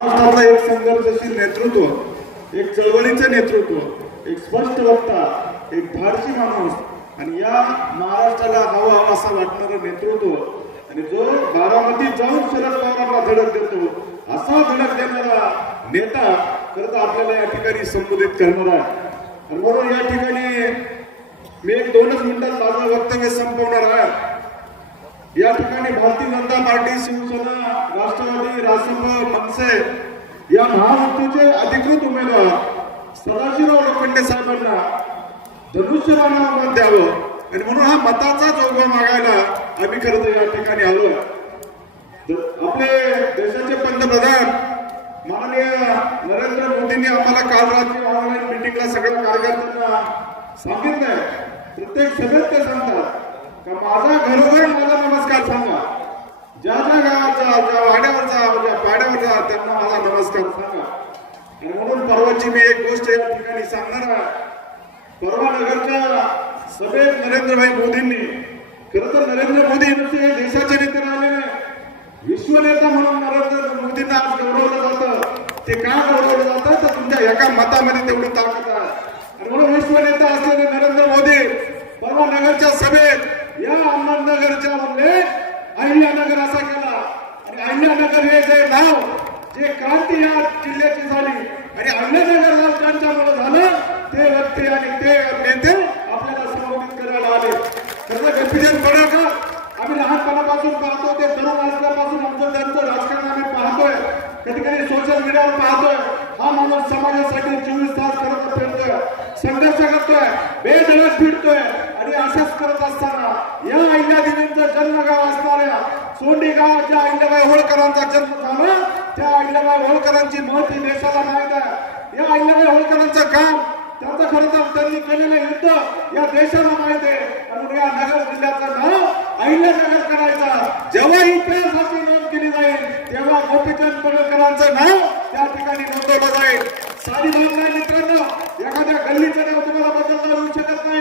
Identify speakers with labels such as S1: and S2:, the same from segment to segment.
S1: महाराष्ट्रातला एक संघर्षशील नेतृत्व एक चळवळीचं नेतृत्व एक स्पष्ट वक्ता एक धाडसी माणूस आणि या महाराष्ट्राला हवा हवा असं वाटणारं नेतृत्व आणि जो बारामती जाऊन शरद पवारांना धडक देतो असा धडक देणारा नेता खरं तर आपल्याला या ठिकाणी संबोधित करणार आहे. आणि म्हणून या ठिकाणी मी एक दोनच मिनिटात माझं वक्तव्य संपवणार आहे. या ठिकाणी भारतीय जनता पार्टी शिवसेना राष्ट्रवादी रासप मनसे या महायुतीचे अधिकृत उमेदवार सदाशिवराव लोखंडे साहेबांना धनुष्यबाणाला मत द्यावं. आणि म्हणून हा मताचा जोगवा मागायला आम्ही खरं तर या ठिकाणी आलो तर आपले देशाचे पंतप्रधान माननीय नरेंद्र मोदींनी आम्हाला काल रात्री ऑनलाईन मिटिंगला सगळ्या कार्यकर्त्यांना सांगितलंय. प्रत्येक सभेत ते सांगतात. तर माझा घरोघरी माझा नमस्कार सांगा. ज्या ज्या गावाचा ज्या वाड्यावर जा ज्या पाड्यावरचा त्यांना माझा नमस्कार सांगा. आणि म्हणून परवाची मी एक गोष्ट या ठिकाणी सांगणार आहे. परवा नगरच्या सभेत नरेंद्रभाई मोदींनी खरं तर नरेंद्र मोदी नसते हे देशाचे नेते राहिले नाही विश्व नेता म्हणून नरेंद्र मोदींना आज गौरवलं जातं. ते का गौरवलं जातं? तर तुमच्या एका मतामध्ये तेवढी ताकद आहे. आणि म्हणून विश्व नेता असलेले नरेंद्र मोदी परवा नगरच्या सभेत या अहमदनगरच्या म्हणले अहिल्यानगर असा केला. आणि अहिल्यानगर हे जे नाव जे क्रांती या जिल्ह्याची झाली आणि अहिल्यानगरला ज्यांच्यामुळे झालं ते व्यक्ती आणि ते नेते आपल्याला संबोधित करायला आले. खरं गणपती पडळकर आम्ही लहानपणापासून पाहतो ते तरुण असल्यापासून आमचं त्यांचं राजकारण आम्ही पाहतोय. कधी कधी सोशल मीडियावर पाहतोय. हा माणूस समाजासाठी चोवीस तास करत फिरतोय. संघर्ष करतोय. बेधडक फिरतोय. आणि असंच करत असताना या अहिल्यादेवींचं जन्मगाव असणाऱ्या सोंडी गावाच्या अहिल्याबाई होळकरांचा जन्म झाला. त्या अहिल्याबाई होळकरांची महती देशाला माहीत आहे. या अहिल्याबाई होळकरांचं काम त्याचं खरं तर त्यांनी केलेलं युद्ध या देशाला माहीत आहे. म्हणून या नगर जिल्ह्याचं नाव अहिल्यानगर करायचा जेव्हा इतिहासाची नोंद केली जाईल तेव्हा गोपीचंद पडळकरांचं नाव त्या ठिकाणी नोंदवलं जाईल साधी बाब नाही मित्रांनो एखाद्या गल्लीचं नाव तुम्हाला बदलता येऊ शकत नाही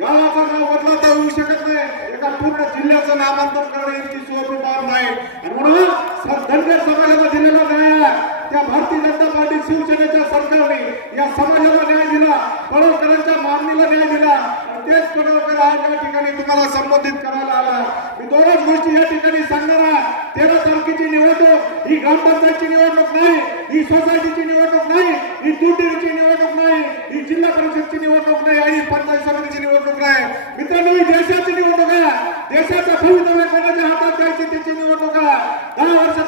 S1: गावाचं नाव बदलता येऊ शकत नाही एका पूर्ण जिल्ह्याचं नामांतर करणे इतकी सोपी बाब नाही आणि म्हणून सर धनगर समाजाला दिलेला न्याय आहे. त्या भारतीय जनता पार्टी शिवसेनेच्या सरकारने या समाजाला न्याय दिला पडळकरांच्या मागणीला न्याय दिला. तेच पडळकर आज या ठिकाणी तुम्हाला संबोधित करायला आला. मी दोनच गोष्टी या ठिकाणी सांगणार आहे. तेरा तारखेची निवडणूक ही ग्रामपंचायतची निवडणूक नाही ही सोसायटीची निवडणूक नाही ही तुटीची निवडणूक नाही ही जिल्हा परिषदची निवडणूक नाही आणि पंचायत समितीची निवडणूक नाही. मित्रांनो ही देशाची निवडणूक आहे. देशाचा भवितव्य कोणाच्या हातात द्यायची त्याची निवडणूक आहे. दहा वर्षात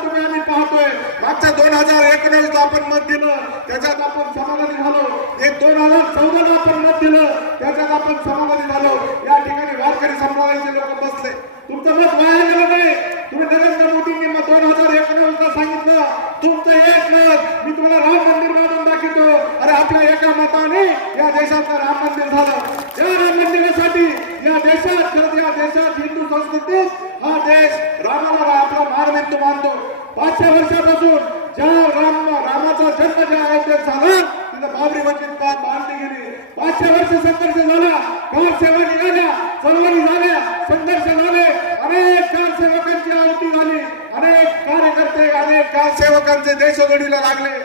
S1: मागच्या दोन हजार एकोणीस आपण मत दिलं त्याच्यात आपण समाधानी झालो. एक दोन हजार चौदा आपण मत दिलं त्याच्यात आपण समाधानी झालो. या ठिकाणी वारकरी संप्रदायाचे लोक बसले. तुमचं मत वाया गेलं नाही. तुम्ही नरेंद्र मोदींनी मग दोन हजार एकोणीसला सांगितलं तुमचं एक मत मी तुम्हाला राम मंदिर बांधून दाखवतो. अरे आपल्या एका मताने या देशाचं राम मंदिर झालं. या राम मंदिरासाठी या देशात खरंच या देशात हिंदू संस्कृतीत हा देश रामाला आपला मानबिंदू मानतो. पाचशे वर्षापासून ज्या राम रामाचा जन्म ज्या अयोध्येत झाला तिथं बाबरी मस्जिद बांधली गेली पाचशे वर्ष संघर्ष झाला कार सेवा निघाल्या चळवळी झाल्या संघर्ष झाले अनेक कार सेवकांची आहुती झाली अनेक कार्यकर्ते अनेक कार सेवकांचे देशोघडीला लागले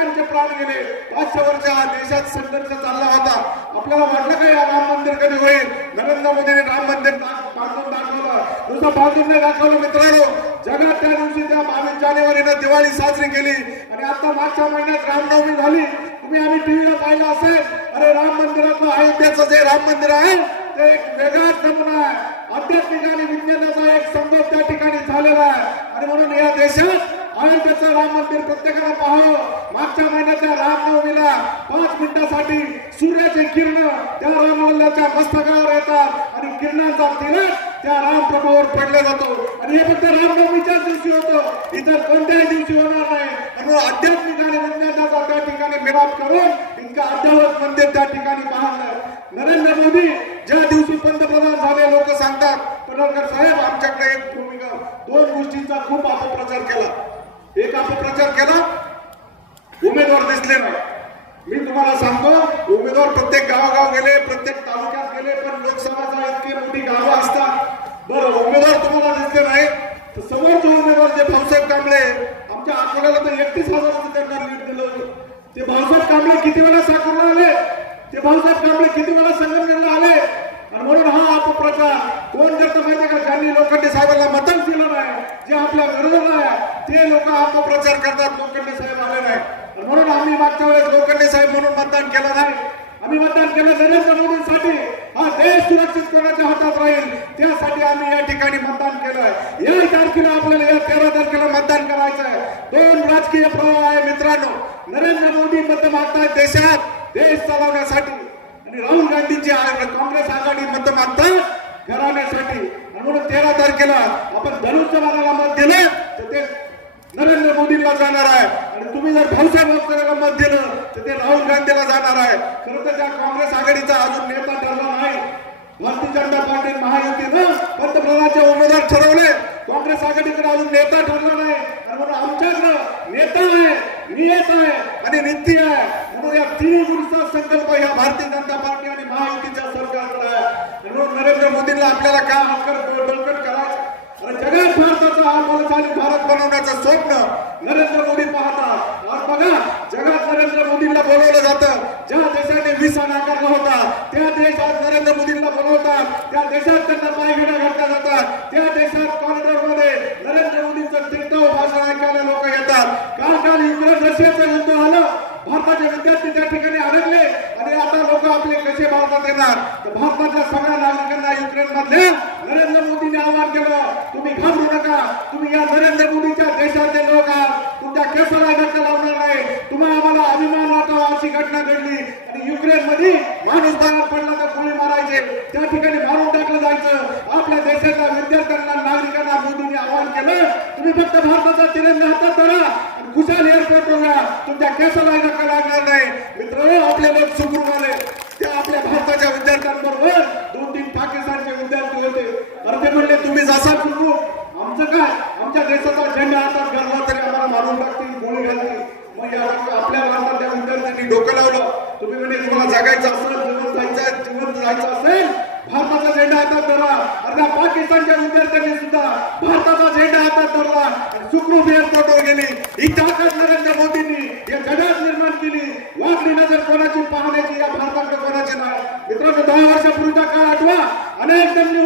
S1: अनेकांचे प्राण गेले. पाचशे वर्ष हा देशात संघर्ष चालला होता. आपल्याला वाटलं काय राम मंदिर कधी होईल? नरेंद्र मोदीने राम मंदिर बांधून दाखवलं. नुसतं बांधून नाही दाखवलं मित्रांनो. जगात त्या दिवशी त्या बावीस जानेवारीनं दिवाळी साजरी केली. आणि आता मागच्या महिन्यात रामनवमी झाली. तुम्ही आम्ही टीव्हीला पाहिलं असेल. अरे राम मंदिरातलं अयोध्येचं जे राम मंदिर आहे ते एक वेगळाच नमुना आहे. आध्यात्मिक आणि विज्ञानाचा एक संगम त्या ठिकाणी झालेला आहे. आणि म्हणून या देशात अयोध्येचं राम मंदिर प्रत्येकाला पाहावं. मागच्या महिन्याच्या रामनवमीला पाच मिनिटासाठी सूर्याचे किरण त्या रामवल्ल्याच्या मस्तकावर येतात आणि किरणांचा तिरट त्या रामप्रभावर पडला जातो. आणि हे फक्त रामनवमीच्याच दिवशी होतं. इतर कोणत्याही दिवशी होणार नाही. आणि म्हणून आध्यात्मिक आणि विज्ञानाचा त्या ठिकाणी मिलाप करून इतका अध्यावत मंदिर त्या ठिकाणी पाहणार. नरेंद्र मोदी ज्या दिवशी पंतप्रधान झाले लोक सांगतात पडळकर साहेब आमच्याकडे एक भूमिका दोन गोष्टींचा खूप अपप्रचार केला एक अपप्रचार केला उमेदवार दिसले नाही मी तुम्हाला सांगतो उमेदवार प्रत्येक गावागाव गेले प्रत्येक तालुक्यात गेले पण लोकसभाचा इतकी मोठी गावं असतात बरं उमेदवार तुम्हाला दिसले नाही तर समोरचे उमेदवार जे भाऊसाहेब कांबळे आमच्या आमच्या अकोल्याला तर एकतीस हजाराचं त्यांना लीड दिलं होतं ते भाऊसाहेब कांबळे किती वेळा साकारला आले? ते भाऊसाहेब कांबळे किती वेळा संगमनेरला आले? आणि म्हणून हा अपप्रचार. कोण करतं माहिती का? ज्यांनी लोखंडे साहेबांना मतच दिलं नाही. जे आपल्या गरजेला आहे ते लोक अपप्रचार करतात. लोखंडे साहेब आले नाही. आणि म्हणून आम्ही मागच्या वेळेस लोखंडे साहेब म्हणून मतदान केलं नाही. आम्ही मतदान केलं नरेंद्र मोदींसाठी. हा देश सुरक्षित करण्याच्या हातात राहील त्यासाठी आम्ही या ठिकाणी मतदान केलंय. या तारखेला आपल्याला या तेरा तारखेला मतदान करायचं आहे दोन राजकीय प्रवाह आहे मित्रांनो. नरेंद्र मोदी मत मागतायत देशात देश चालवण्यासाठी. आणि राहुल गांधींची काँग्रेस आघाडी मत मागतात घराण्यासाठी. म्हणून तेरा तारखेला आपण धनुष्यबाणाला मत दिलं तर ते नरेंद्र मोदींना जाणार आहे. आणि तुम्ही जर भाऊसाहेब वागचौऱ्याला मत दिलं तर ते राहुल गांधीला जाणार आहे. खरं तर त्या काँग्रेस आघाडीचा अजून नेता ठरला नाही. भारतीय जनता पार्टी महायुतीनं पंतप्रधानाचे उमेदवार ठरवले. काँग्रेस आघाडीकडे अजून नेता ठरला नाही. आणि म्हणून आमच्याकडं नेता आहे. नियत आहे आणि नीती आहे. म्हणून या तीन गुरुचा संकल्प या भारतीय जनता पार्टी आणि महायुतीच्या सरकारकडे आहे. म्हणून नरेंद्र मोदींना आपल्याला काय हक्कर बळकट करायचं आणि जगात भारताचा हा बलशाली भारत बनवण्याचं स्वप्न नरेंद्र मोदी पाहतात आज बघा जगात नरेंद्र मोदींना बोलवलं जातं. ज्या देशाने विसा नाकारला होता त्या देशात नरेंद्र मोदींना बोलवतात. त्या देशात त्यांना पायघड्या घातल्या जातात. त्या देशात कॉरिडॉरमध्ये नरेंद्र मोदींचं तीर्थव भाषण ऐकायला लोक येतात काल काल युक्रेन रशियाचं युद्ध आलं भारताचे विद्यार्थी त्या ठिकाणी अडकले आणि आता लोक आपले कसे भारतात तर भारतातल्या सगळ्या नागरिकांना युक्रेन मधल्या नरेंद्र मोदींनी आवाहन केलं तुम्ही घाबरू नका. तुम्ही या नरेंद्र मोदी देशातले लोक आहात तुमच्या केसाला धक्का लावणार नाही तुम्हाला आम्हाला अभिमान वाटावा अशी घटना घडली आणि युक्रेन मध्ये माणूस बाहेर पडला तर गोळी मारायचे त्या ठिकाणी मारून टाकलं जायचं आपल्या देशाच्या विद्यार्थ्यांना नागरिकांना मोदींनी आवाहन केलं तुम्ही फक्त भारताचा तिरंगा हातात धरा आणि कुशाल एअरपोर्ट होगा तुमच्या केसाला धक्का लागणार नाही मित्र आपले लोक सुखरूप आले त्या आपल्या भारताच्या विद्यार्थ्यांबरोबर दोन तीन पाकिस्तानचे विद्यार्थी होते अरे ते म्हणले तुम्ही जसा सुखरूप हो. आमचं काय? आमच्या देशाचा झेंडा हातात घालला तरी आम्हाला मारून टाकतील गोळी घालतील. मग या आपल्या भारतात त्या विद्यार्थ्यांनी डोकं लावलं. तुम्ही म्हणजे तुम्हाला जगायचं असेल जिवंत जायचं जिवंत जायचं असेल भारताचा झेंडा हातात धरा. अर्ध्या पाकिस्तानच्या विद्यार्थ्यांनी सुद्धा भारताचा झेंडा हातात धरला. आणि सुखरूप एअरपोर्टवर गेली. ही ताकद नरेंद्र मोदींनी या जगात निर्माण केली. वाघ लिहिण्याचं कोणाची पाहण्याची या भारताकडे कोणाची नाही मित्रांनो दहा वर्षापूर्वीचा काळ आठवा अनेक दंगली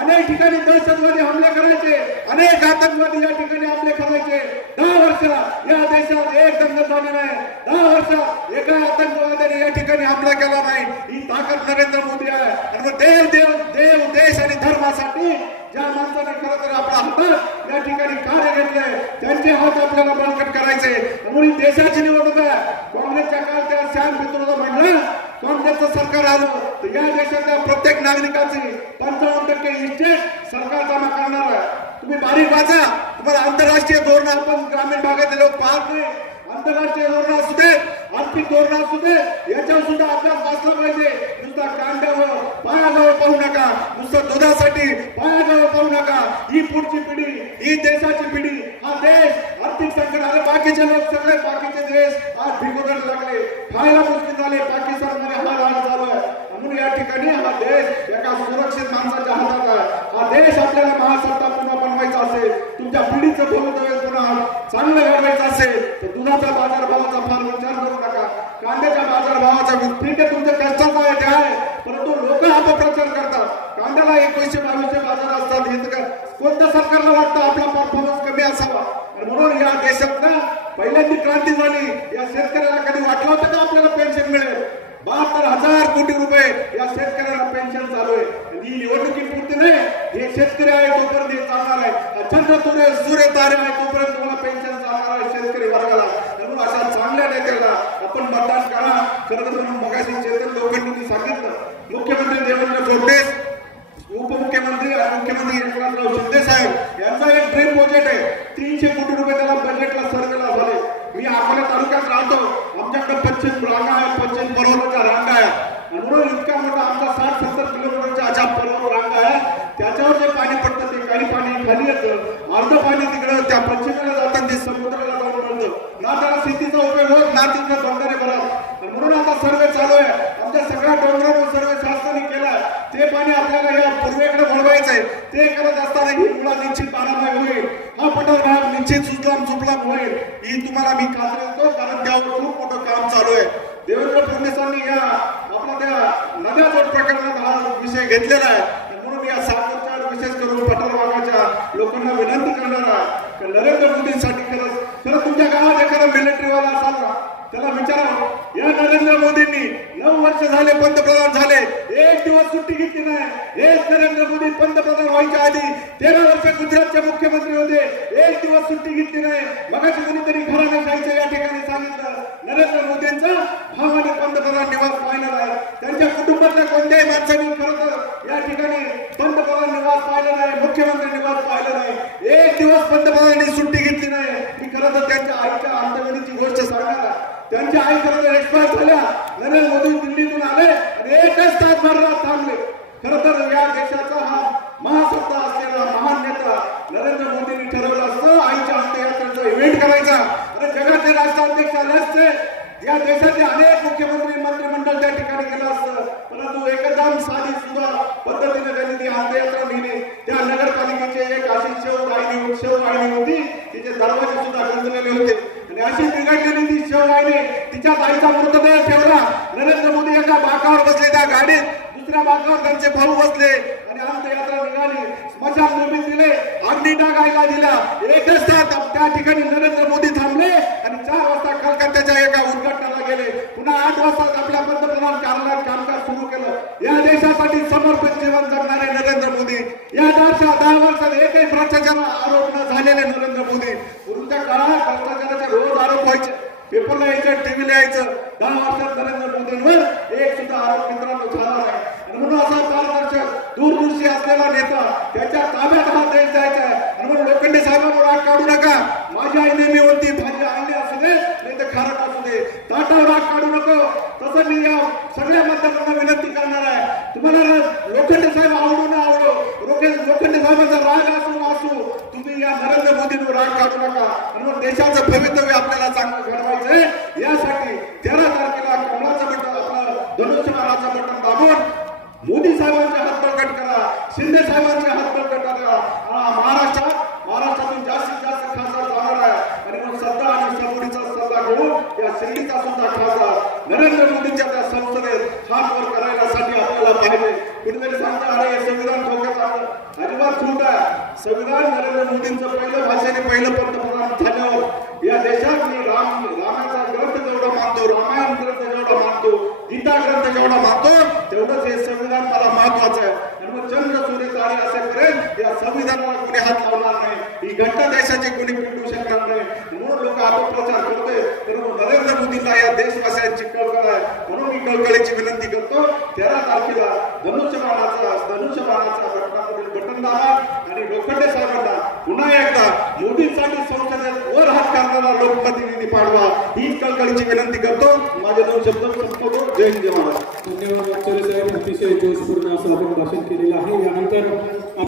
S1: अनेक ठिकाणी दहशतवादी हमले करायचे. अनेक आतंकवादी या ठिकाणी हमले करायचे. दहा वर्ष या देशात एक दंगल झाली नाही. दहा वर्ष एका आतंकवाद्याने या ठिकाणी हमला केला नाही. ही ताकद नरेंद्र मोदी आहे. आणि देव देव देव देश आणि धर्मासाठी ज्या माणसाने खरं तर आपला हातात या ठिकाणी कार्य घेतलंय त्यांचे हात आपल्याला बळकट करायचे. म्हणून देशाची निवडणूक आहे. काँग्रेसच्या काळात त्या श्याम पित्रोदा म्हणलं काँग्रेसचं सरकार आलं तर या देशातल्या नागरिकांचे पंचावन्न टक्के इस्टेट सरकार जमा करणार आहे. तुम्ही बारीक वाचा. तुम्हाला आंतरराष्ट्रीय धोरण आपण ग्रामीण भागातील लोक पाहत नाही. आंतरराष्ट्रीय धोरण असू दे आर्थिक धोरण असू दे याच्यावर सुद्धा अभ्यास वाचला पाहिजे. नुसता कांद्यावर पायाजवळ पाहू नका. नुसतं दुधासाठी पायाजवळ पाहू नका. ही पुढची पिढी ही देशाची पिढी हा देश. आर्थिक संकट आले बाकीचे लोक सगळे बाकीचे देश आज भिगोडायला लागले. खायला मुश्किल झाले पाकिस्तानमध्ये हा राज चालू आहे म्हणून या ठिकाणी हा देश एका सुरक्षित माणसाच्या हातात आहे हा देश आपल्याला महासत्ता पुन्हा बनवायचा असेल तुमच्या पिढीचं भवितव्य पुन्हा चांगलं घडवायचं असेल तर दुधाचा बाजारभावाचा फार विचार करू नका भावाचा बाजारभावाचा ठीक आहे तुमच्या कष्टाचा आहे ते आहे. परंतु लोक अपप्रचार करतात. कांद्याला एकवीसशे बावीसशे बाजार असतात. हे तर कोणत्या सरकारला वाटतं आपला परफॉर्मन्स कमी असावा? म्हणून या देशात ना पहिल्यांदी क्रांती झाली. या शेतकऱ्याला कधी वाटलं होतं का आपल्याला पेन्शन मिळेल? बहात्तर हजार कोटी रुपये या शेतकऱ्याला पेन्शन चालू आहे. ही निवडणुकीपुरती नाही. हे शेतकरी आहे तोपर्यंत हे चालणार आहे. चंद्र सूर्य सूर्य तारे आहे तोपर्यंत तुम्हाला पेन्शन चालणार आहे शेतकरी वर्गाला म्हणून अशा चांगल्या नेत्याला आपण मतदान करा खरं तर म्हणून मगाशी चेतन लोखंडींनी सांगितलं मुख्यमंत्री देवेंद्र फडणवीस उपमुख्यमंत्री आणि मुख्यमंत्री एकनाथराव शिंदे साहेब यांचा एक ड्रीम प्रोजेक्ट आहे तीनशे कोटी रुपये त्याला बजेटला सर्वेला झाले मी अकोला तालुक्यात राहतो आमच्याकडे पश्चिम रांगा आहे पश्चिम पर्वताच्या रांगा आहे आणि म्हणून इतका मोठा आमचा साठ सत्तर किलोमीटरच्या अशा पर्वत रांगा आहे त्याच्यावर जे पाणी पडतं ते काही पाणी खाली येतं. अर्ध पाणी तिकडं त्या पश्चिमेला जाताना ते समुद्राला जाऊन पडतं ना त्याला शेतीचा उपयोग होत ना तिथं बंधारे भरत. आणि म्हणून आता सर्वे चालू आहे. आमच्या सगळ्या डोंगरावर सर्वे शासनाने केला ते पाणी आपल्याला या पूर्वेकडे वळवायचंय ते करत असताना ही मुला निश्चित बाणामय होईल. हा पटल भाग निश्चित सुजलाम सुपलाम होईल. ही तुम्हाला मी खात्री देतो कारण त्यावर खूप मोठं काम चालू आहे. देवेंद्र फडणवीसांनी या आपल्या त्या नद्या जोड प्रकरणात हा विषय घेतलेला आहे. म्हणून या सात विनंती करणार आहे की नरेंद्र मोदींसाठी खरंच खरं तुमच्या गावात एखादा मिलिटरीवाला असाल ना त्याला विचारा या नरेंद्र मोदींनी नऊ वर्ष झाले पंतप्रधान झाले. एक दिवस सुट्टी घेतली नाही. एक नरेंद्र मोदी पंतप्रधान व्हायच्या आधी तेरा वर्ष गुजरातचे मुख्यमंत्री होते. एक दिवस सुट्टी घेतली नाही. मगाशी कोणीतरी घराण्याशाहीचं या ठिकाणी सांगितलं. नरेंद्र मोदींचा भावाने पंतप्रधान निवास पाहणार आहे. त्यांच्या कुटुंबातल्या कोणत्याही माणसाने खरं तर या ठिकाणी पंतप्रधान निवास पाहिलं नाही मुख्यमंत्री निवास पाहिलं नाही एक दिवस पंतप्रधानांनी सुट्टी घेतली नाही मी खरं तर त्यांच्या आईच्या अंतगणीची गोष्ट सांगणार आहे. त्यांच्या आई खरं तर एक्सपायर झाल्या नरेंद्र मोदी दिल्लीतून आले आणि एकच तास भरला थांबले खरं तर या देशाचा हा महासत्ता असलेला महान नेता नरेंद्र मोदींनी ठरवलं असतं आईच्या अंत्ययात्रेचा इव्हेंट करायचा आणि जगाचे राष्ट्राध्यक्ष आले असते या देशाचे अनेक मुख्यमंत्री मंत्रिमंडळ त्या ठिकाणी गेलं असतं. परंतु एकदम साधी सुद्धा पद्धतीने त्यांनी ती अंत्ययात्रा नेली. त्या नगरपालिकेचे एक अशी शेव वाहिनी शेव वाहिनी होती. तिचे दरवाजे सुद्धा गंजलेले होते. आणि अशी बिघडलेली ती शेव वाहिनी तिच्या आईचा मृतदेह ठेवला. नरेंद्र मोदी यांच्या बाकावर बसले त्या गाडीत. दुसऱ्या बाकावर त्यांचे भाऊ बसले. आणि अंत्ययात्रा निघाली. स्मशान निर्मित दिले अग्निटा गायला दिला. एकच त्या ठिकाणी नरेंद्र मोदी थांबले आणि चार वाजता कलकत्त्याच्या एका उद्घाटनाला गेले पुन्हा आठ वाजता आपल्या पंतप्रधान कार्यालयात कामकाज सुरू केलं. या देशासाठी समर्पित जीवन जगणारे नरेंद्र मोदी. या दहा दहा वर्षात एकही भ्रष्टाचार आरोप न झालेले नरेंद्र मोदी. पूर्वीच्या काळात भ्रष्टाचाराचे रोज आरोप व्हायचे. पेपरला यायचं टीव्हीला यायचं. दहा वर्षात नरेंद्र मोदींवर एक सुद्धा आरोप मित्रांनो झाला नाही. आणि म्हणून असा पारदर्शक दूरदृष्टी असलेला नेता त्याच्या ताब्यात हा देश जायचा आहे. आणि म्हणून लोखंडे साहेबांवर राग काढू नका. माझी आई नेहमी होती माझी आईने असू दे नाही असू दे. ताटावर राग काढू नको. तसं मी या सगळ्या मतदारांना विनंती करणार आहे. तुम्हाला लोखंडे साहेब आवडू न आवडो. लोखंडे लोखंडे साहेबांचा राग असू असू तुम्ही या नरेंद्र मोदींवर राग काढू नका. आणि देशाचं भवितव्य आपल्याला चांगलं घडवायचंय. यासाठी तेरा तारखेला कमळाचं बटन आपलं धनुष्यबाणाचं बटन दाबून मोदी साहेबांचे हात बळकट करा शिंदे साहेबांचे हात बळकट करा हा महाराष्ट्रात महाराष्ट्रातून जास्तीत जास्त खासदार जाणार आहे आणि मग सत्ता आणि सबुरीचा सल्ला घेऊन या शिर्डीचा सुद्धा खासदार नरेंद्र मोदींच्या त्या संसदेत हात वर सांगता अरे संविधान धोक्यात आलं अजिबात खोट आहे. संविधान नरेंद्र मोदींचं पहिलं भाषण पहिलं पंतप्रधान झाल्यावर या देशात मी राम रामाचा ग्रंथ जेवढा मानतो रामायण ग्रंथ जेवढा मानतो गीता ग्रंथ जेवढा मानतो तेवढंच हे संविधान मला महत्वाचं आहे. चंद्र सूर्य तारे करेल या संविधानाला कोणी हात लावणार नाही. ही देशाची कोणी पिटू शकणार नाही. म्हणून लोक अपप्रचार करते तर नरेंद्र मोदींना या देशवासियांची कळकळ आहे. म्हणून मी कळकळीची विनंती तेरा तारखेला धनुष्यबाणाचा धनुष्यबाणाचा घटनामधील बटन दाबा आणि लोखंडे साहेबांना पुन्हा एकदा मोदींसाठी संसदेत वर हात करणारा लोकप्रतिनिधी पाडवा. ही कळकळीची विनंती करतो. माझे दोन शब्द संपवतो. जय हिंद जय महाराज
S2: धन्यवाद चले साहेब. अतिशय जोशपूर्ण असं आपण भाषण केलेलं आहे. यानंतर